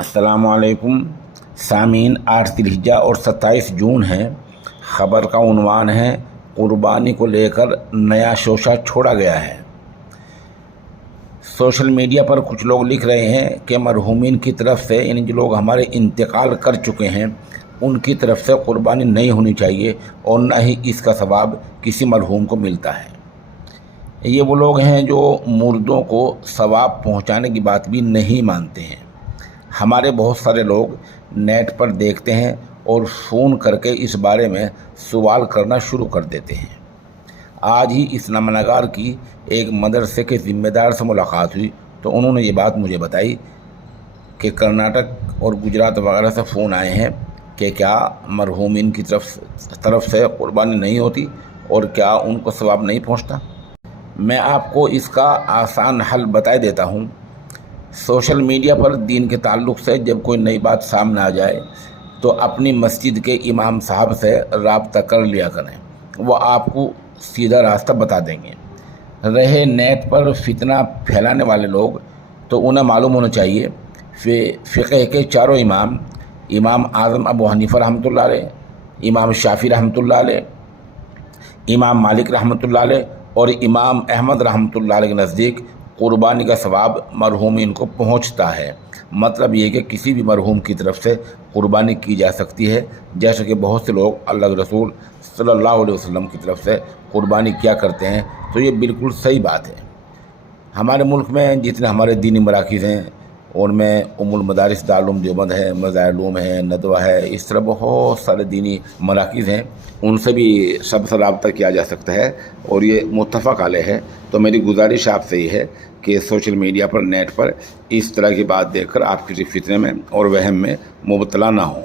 अस्सलामुअलैकुम सामीन। 8 ज़िलहिज्जा और 27 जून है। ख़बर का उन्वान है कुर्बानी को लेकर नया शोशा छोड़ा गया है। सोशल मीडिया पर कुछ लोग लिख रहे हैं कि मरहूमीन की तरफ से, यानी जो लोग हमारे इंतकाल कर चुके हैं, उनकी तरफ से कुर्बानी नहीं होनी चाहिए और न ही इसका सवाब किसी मरहूम को मिलता है। ये वो लोग हैं जो मुर्दों को सवाब पहुंचाने की बात भी नहीं मानते हैं। हमारे बहुत सारे लोग नेट पर देखते हैं और फ़ोन करके इस बारे में सवाल करना शुरू कर देते हैं। आज ही इस्लामनगर की एक मदरसे के ज़िम्मेदार से मुलाकात हुई तो उन्होंने ये बात मुझे बताई कि कर्नाटक और गुजरात वगैरह से फ़ोन आए हैं कि क्या मरहूमिन की तरफ से कुर्बानी नहीं होती और क्या उनको सवाब नहीं पहुंचता। मैं आपको इसका आसान हल बता देता हूं। सोशल मीडिया पर दीन के ताल्लुक़ से जब कोई नई बात सामने आ जाए तो अपनी मस्जिद के इमाम साहब से राब्ता कर लिया करें, वो आपको सीधा रास्ता बता देंगे। रहे नेट पर फितना फैलाने वाले लोग, तो उन्हें मालूम होना चाहिए फ़िक़ह के चारों इमाम आज़म अबू हनीफ़ा रहमतुल्लाह अलैह, इमाम शाफ़ी रहमतुल्लाह अलैह, इमाम मालिक रहमतुल्लाह अलैह और इमाम अहमद रहमतुल्लाह अलैह के नज़दीक कुर्बानी का सवाब मरहूमिन को पहुंचता है। मतलब ये कि किसी भी मरहूम की तरफ से कुर्बानी की जा सकती है, जैसे कि बहुत से लोग अल्लाह के रसूल सल्लल्लाहु अलैहि वसल्लम की तरफ से कुर्बानी किया करते हैं। तो ये बिल्कुल सही बात है। हमारे मुल्क में जितने हमारे दीनी मराकिज़ हैं उनमें उम्मुल मदारिस दारुल देवबंद है, मज़ार-ए-उलूम है, नदवा है, इस तरह बहुत सारे दीनी मराकिज़ हैं, उनसे भी सबसे रब्ता किया जा सकता है और ये मुत्तफ़क़ अलैह है। तो मेरी गुजारिश आपसे ये है कि सोशल मीडिया पर, नेट पर इस तरह की बात देखकर आप किसी फितने में और वहम में मुबतला ना हों।